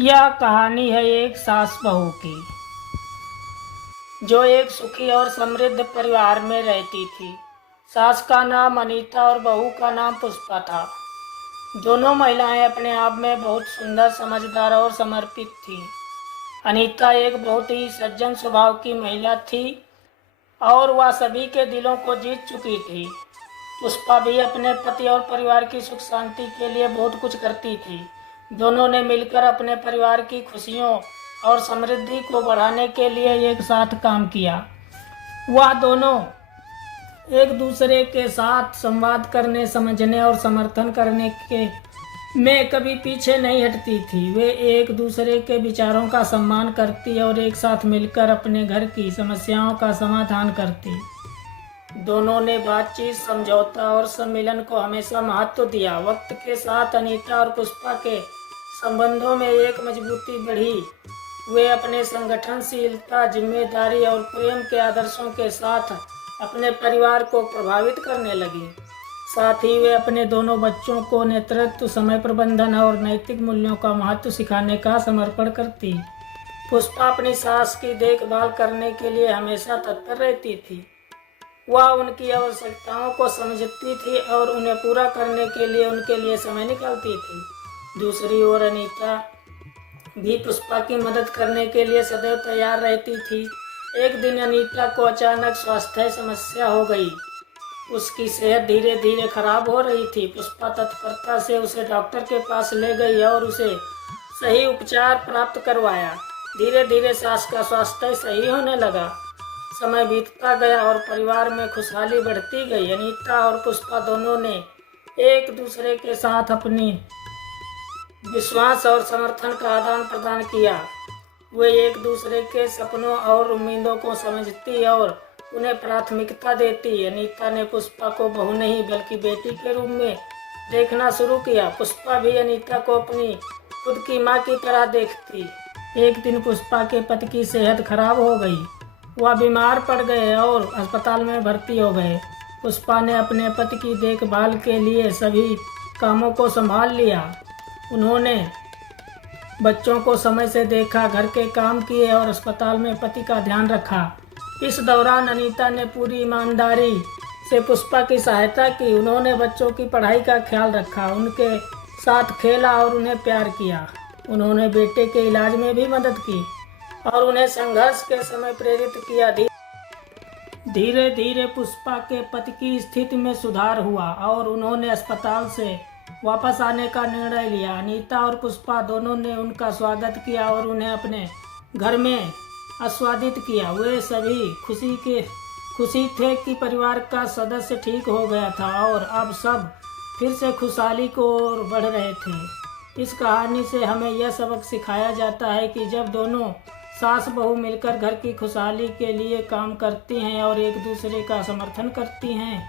यह कहानी है एक सास बहू की, जो एक सुखी और समृद्ध परिवार में रहती थी। सास का नाम अनीता और बहू का नाम पुष्पा था। दोनों महिलाएं अपने आप में बहुत सुंदर, समझदार और समर्पित थीं। अनीता एक बहुत ही सज्जन स्वभाव की महिला थी और वह सभी के दिलों को जीत चुकी थी। पुष्पा भी अपने पति और परिवार की सुख शांति के लिए बहुत कुछ करती थी। दोनों ने मिलकर अपने परिवार की खुशियों और समृद्धि को बढ़ाने के लिए एक साथ काम किया। वह दोनों एक दूसरे के साथ संवाद करने, समझने और समर्थन करने के में कभी पीछे नहीं हटती थी। वे एक दूसरे के विचारों का सम्मान करती और एक साथ मिलकर अपने घर की समस्याओं का समाधान करती। दोनों ने बातचीत, समझौता और सम्मिलन को हमेशा महत्व दिया। वक्त के साथ अनीता और पुष्पा के संबंधों में एक मजबूती बढ़ी। वे अपने संगठनशीलता, जिम्मेदारी और प्रेम के आदर्शों के साथ अपने परिवार को प्रभावित करने लगी। साथ ही वे अपने दोनों बच्चों को नेतृत्व, समय प्रबंधन और नैतिक मूल्यों का महत्व सिखाने का समर्पण करती। पुष्पा अपनी सास की देखभाल करने के लिए हमेशा तत्पर रहती थी। वह उनकी आवश्यकताओं को समझती थी और उन्हें पूरा करने के लिए उनके लिए समय निकालती थी। दूसरी ओर अनीता भी पुष्पा की मदद करने के लिए सदैव तैयार रहती थी। एक दिन अनीता को अचानक स्वास्थ्य समस्या हो गई। उसकी सेहत धीरे धीरे खराब हो रही थी। पुष्पा तत्परता से उसे डॉक्टर के पास ले गई और उसे सही उपचार प्राप्त करवाया। धीरे धीरे सास का स्वास्थ्य सही होने लगा। समय बीतता गया और परिवार में खुशहाली बढ़ती गई। अनीता और पुष्पा दोनों ने एक दूसरे के साथ अपनी विश्वास और समर्थन का आदान प्रदान किया। वे एक दूसरे के सपनों और उम्मीदों को समझती और उन्हें प्राथमिकता देती। अनीता ने पुष्पा को बहू नहीं बल्कि बेटी के रूप में देखना शुरू किया। पुष्पा भी अनीता को अपनी खुद की माँ की तरह देखती। एक दिन पुष्पा के पति की सेहत खराब हो गई। वह बीमार पड़ गए और अस्पताल में भर्ती हो गए। पुष्पा ने अपने पति की देखभाल के लिए सभी कामों को संभाल लिया। उन्होंने बच्चों को समय से देखा, घर के काम किए और अस्पताल में पति का ध्यान रखा। इस दौरान अनीता ने पूरी ईमानदारी से पुष्पा की सहायता की। उन्होंने बच्चों की पढ़ाई का ख्याल रखा, उनके साथ खेला और उन्हें प्यार किया। उन्होंने बेटे के इलाज में भी मदद की और उन्हें संघर्ष के समय प्रेरित किया। धीरे धीरे पुष्पा के पति की स्थिति में सुधार हुआ और उन्होंने अस्पताल से वापस आने का निर्णय लिया। अनीता और पुष्पा दोनों ने उनका स्वागत किया और उन्हें अपने घर में आस्वादित किया। वे सभी खुशी थे कि परिवार का सदस्य ठीक हो गया था और अब सब फिर से खुशहाली को ओर बढ़ रहे थे। इस कहानी से हमें यह सबक सिखाया जाता है कि जब दोनों सास बहू मिलकर घर की खुशहाली के लिए काम करती हैं और एक दूसरे का समर्थन करती हैं,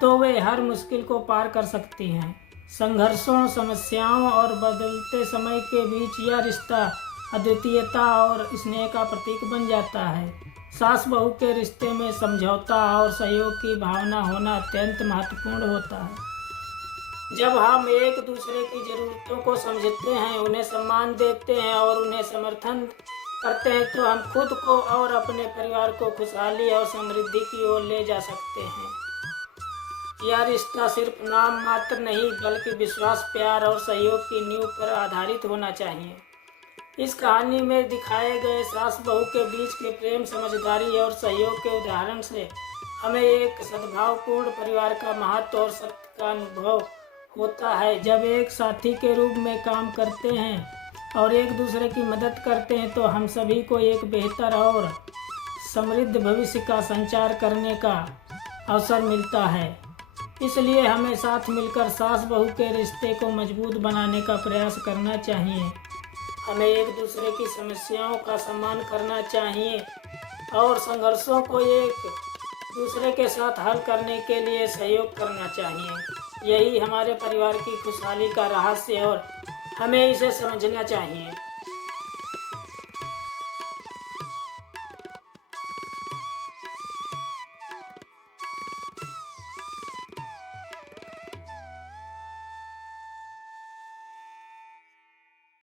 तो वे हर मुश्किल को पार कर सकती हैं। संघर्षों, समस्याओं और बदलते समय के बीच यह रिश्ता अद्वितीयता और स्नेह का प्रतीक बन जाता है। सास बहू के रिश्ते में समझौता और सहयोग की भावना होना अत्यंत महत्वपूर्ण होता है। जब हम एक दूसरे की ज़रूरतों को समझते हैं, उन्हें सम्मान देते हैं और उन्हें समर्थन करते हैं, तो हम खुद को और अपने परिवार को खुशहाली और समृद्धि की ओर ले जा सकते हैं। यह रिश्ता सिर्फ नाम मात्र नहीं बल्कि विश्वास, प्यार और सहयोग की नींव पर आधारित होना चाहिए। इस कहानी में दिखाए गए सास बहू के बीच के प्रेम, समझदारी और सहयोग के उदाहरण से हमें एक सद्भावपूर्ण परिवार का महत्व और शक्ति का अनुभव होता है। जब एक साथी के रूप में काम करते हैं और एक दूसरे की मदद करते हैं, तो हम सभी को एक बेहतर और समृद्ध भविष्य का संचार करने का अवसर मिलता है। इसलिए हमें साथ मिलकर सास बहू के रिश्ते को मजबूत बनाने का प्रयास करना चाहिए। हमें एक दूसरे की समस्याओं का सम्मान करना चाहिए और संघर्षों को एक दूसरे के साथ हल करने के लिए सहयोग करना चाहिए। यही हमारे परिवार की खुशहाली का रहस्य है और हमें इसे समझना चाहिए।